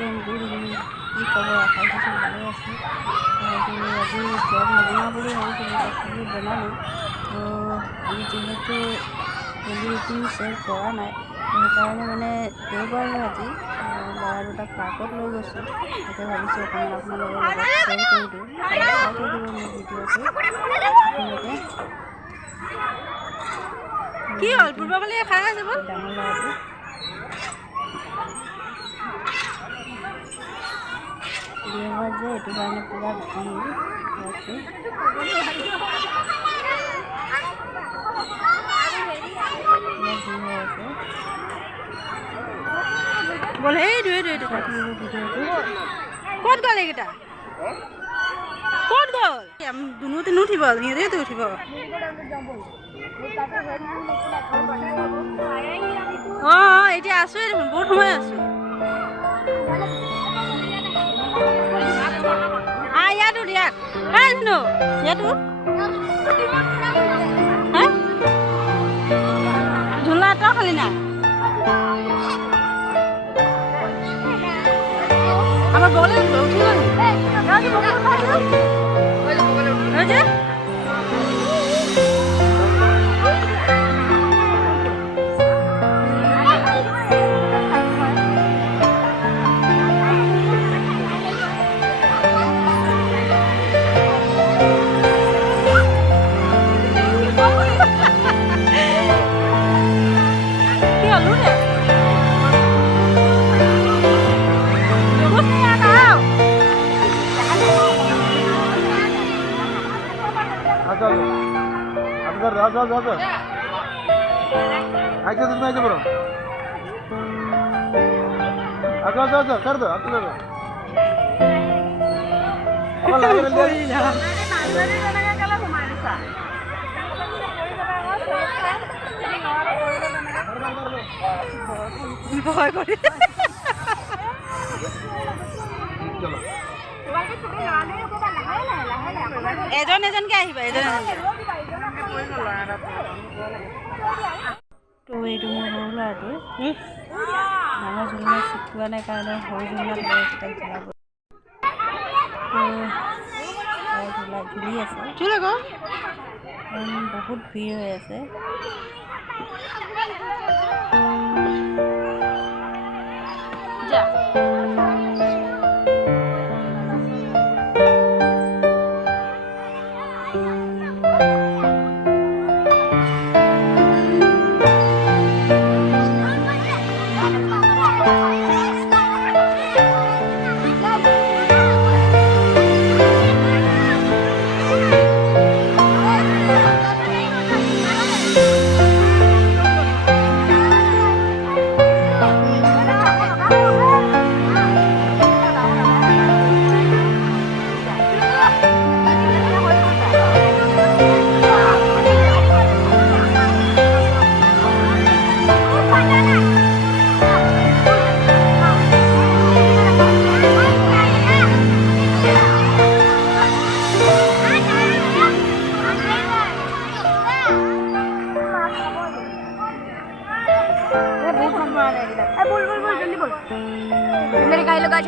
ফ্ৰেণ্ডবোৰ কি খবৰ আশা কৰিছোঁ ভালে আছে। আজি ব্লগ নবনাওঁ বুলি ভাবিছিলোঁ, তথাপি বনালোঁ। তো আমি যিহেতু ডেইলি ৰুটিন শ্বেয়াৰ কৰা নাই, সেইকাৰণে মানে দেওবাৰ আজি ল'ৰা দুটাক পাৰ্কত লৈ গৈছোঁ। তাকে ভাবিছোঁ অকণমান আপোনালোকৰ লগত শ্বেয়াৰ কৰি দিওঁ। চাই থাকিব মোৰ ভিডিঅ'টো আপোনালোকে। কি হ'ল পূৰ্বকালি খাই আছে ডাঙৰ ল'ৰাটো দেওবাৰ যে এইটো কাৰণে পূৰা ভিৰ আছে। বল সেই ভিডিঅ'টো ক'ত গ'ল এইকেইটা ক'ত গ'ল দুনুতে নুঠিব সিহঁতেতো উঠিব। অঁ এতিয়া আছোঁৱে দেখোন বহুত সময় আছোঁ। ইয়াতো দিয়াক জানো ইয়াতো হা ঝোলা এটাও খালি নাই। আমার বলে উঠে গেল ভয় করে এজন এজনকে আহিবা এজন এজনকে। তো এইটো মোৰ সৰু ল'ৰাটো ডাঙৰ ঝুলনা চিটোৱা নাই কাৰণে সৰু ঝুলনাত লৈ আছে তাক ঝুলাব। ঝুলি আছে বহুত ভিৰ হৈ আছে।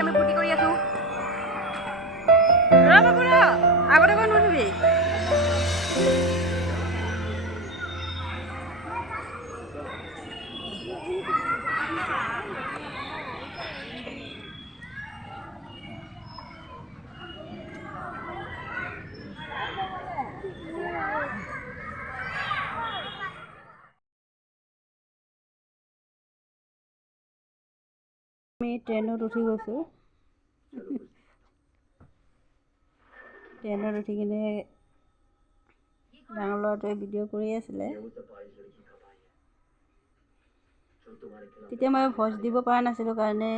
আমি ফুটি কৰি আছো আগতে গৈ নুঠিবি। আমি ট্ৰেইনত উঠি গৈছোঁ। ট্ৰেইনত উঠি কিনে ডাঙৰ ল'ৰাটোৱে ভিডিঅ' কৰি আছিলে। তেতিয়া মই ভইচ দিব পৰা নাছিলোঁ কাৰণে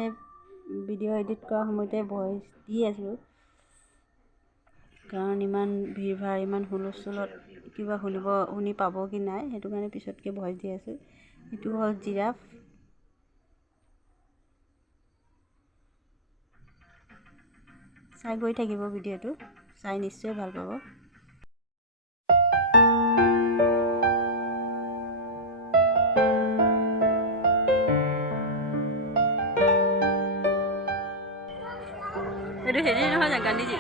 ভিডিঅ' এডিট কৰা সময়তে ভইচ দি আছোঁ। কাৰণ ইমান ভিৰ ভাৰ ইমান হুলস্থুলত কিবা শুনি পাব কি নাই সেইটো কাৰণে পিছতকৈ ভইচ দি আছোঁ। এইটো হ'ল জিৰাফ। চাই গৈ থাকিব ভিডিঅ'টো, চাই নিশ্চয় ভাল পাব। এইটো হেৰি নহয় জানো গান্ধীজী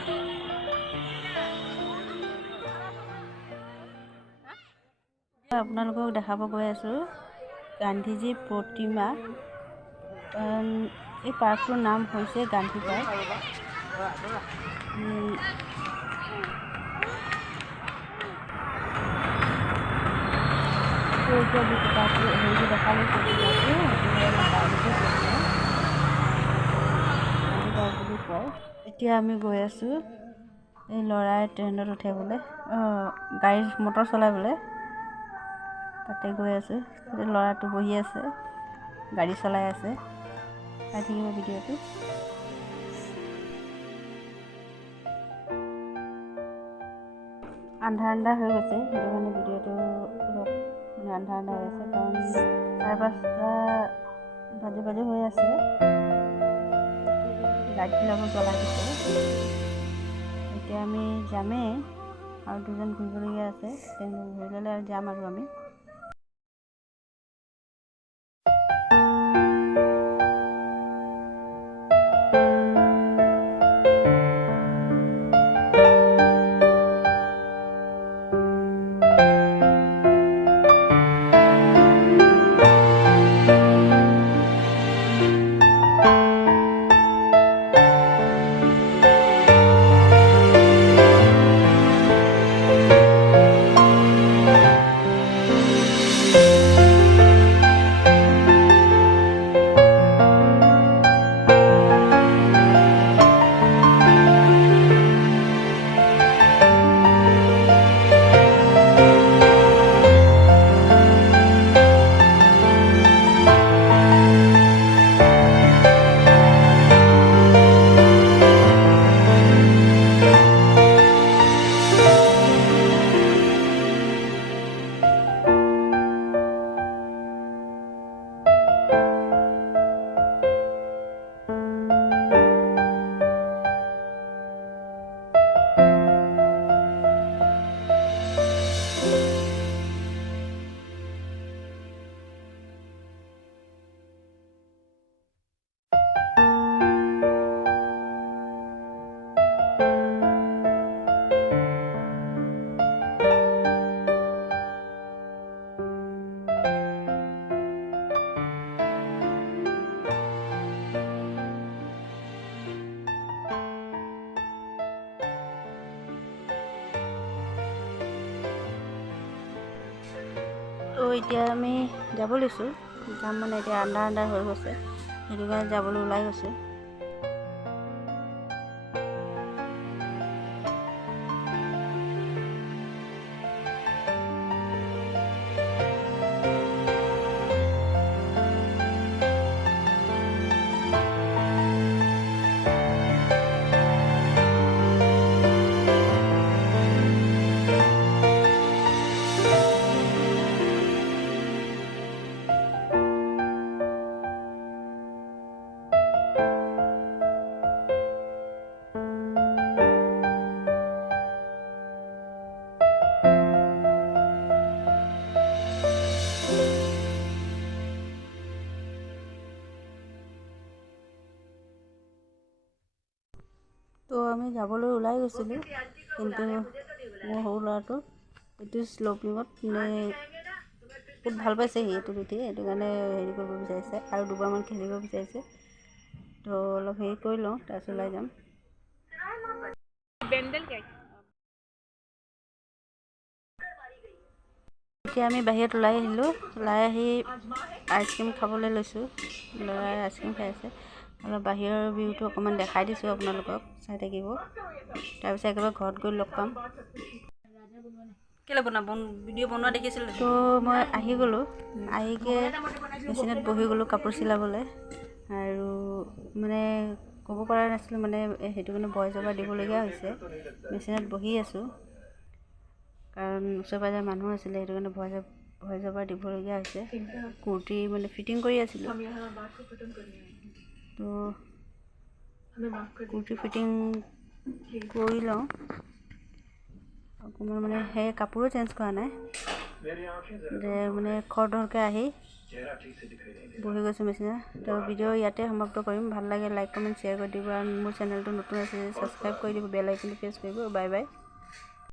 আপোনালোকক দেখাব গৈ আছোঁ গান্ধীজী প্ৰতিমা এই পাৰ্কটোৰ নাম হৈছে গান্ধী পাৰ্ক হেৰিটো দেখালে বুলি কয় এতিয়া আমি গৈ আছোঁ এই ল'ৰাই ট্ৰেইনত উঠিবলৈ গাড়ী মটৰ চলাবলৈ তাতে গৈ আছোঁ ল'ৰাটো বহি আছে গাড়ী চলাই আছে চাই থাকিব ভিডিঅ'টো আন্ধাৰ হৈ গৈছে সেইটো কাৰণে ভিডিঅ'টো অলপ আন্ধাৰ হৈ আছে কাৰণ 5:30 বাজে হৈ আছে লাইটবিলাকো জ্বলাই দিছে এতিয়া আমি যামেই আৰু দুজন ঘূৰিবলগীয়া আছে তেওঁলোক ঘূৰি ল'লে আৰু যাম আৰু আমি তো এতিয়া আমি যাব লৈছোঁ যাম মানে এতিয়া আন্ধাৰ হৈ গৈছে সেইটো কাৰণে যাবলৈ ওলাই গৈছে তো আমি যাবলৈ ওলাই গৈছিলোঁ কিন্তু মোৰ সৰু ল'ৰাটো এইটো শ্ল'পিঙত মানে বহুত ভাল পাইছে সি এইটোত উঠি সেইটো কাৰণে হেৰি কৰিব বিচাৰিছে আৰু দুবাৰমান খেলিব বিচাৰিছে তো অলপ হেৰি কৰি লওঁ তাৰপিছত ওলাই যাম এতিয়া আমি বাহিৰত ওলাই আহিলোঁ ওলাই আহি আইচক্ৰীম খাবলৈ লৈছোঁ ল'ৰাই আইচক্ৰীম খাই আছে অলপ বাহিৰৰ ভিউটো অকণমান দেখাই দিছোঁ আপোনালোকক চাই থাকিব তাৰপিছত একেবাৰে ঘৰত গৈ লগ পাম কেলৈ ভিডিঅ' বনোৱা দেখিছিলোঁ তো মই আহি গ'লোঁ আহিকে মেচিনত বহি গ'লোঁ কাপোৰ চিলাবলৈ আৰু মানে ক'ব পৰা নাছিলোঁ মানে সেইটো কাৰণে ভইচ অভাৰ দিবলগীয়া হৈছে মেচিনত বহি আছোঁ কাৰণ ওচৰে পাঁজৰে মানুহ আছিলে সেইটো কাৰণে ভইচ অভাৰ দিবলগীয়া হৈছে কুৰ্তি মানে ফিটিং কৰি আছিলোঁ তো কুৰ্তি ফিটিং কৰি লওঁ অকণমান মানে সেই কাপোৰো চেঞ্জ কৰা নাই মানে খৰধৰকৈ আহি বহি গৈছে মেচিনা। তো ভিডিঅ' ইয়াতে সমাপ্ত কৰিম। ভাল লাগে লাইক কমেণ্ট শ্বেয়াৰ কৰি দিব আৰু মোৰ চেনেলটো নতুন আছে ছাবস্ক্ৰাইব কৰি দিব, বেল আইকনটো প্ৰেছ কৰিব। Bye bye.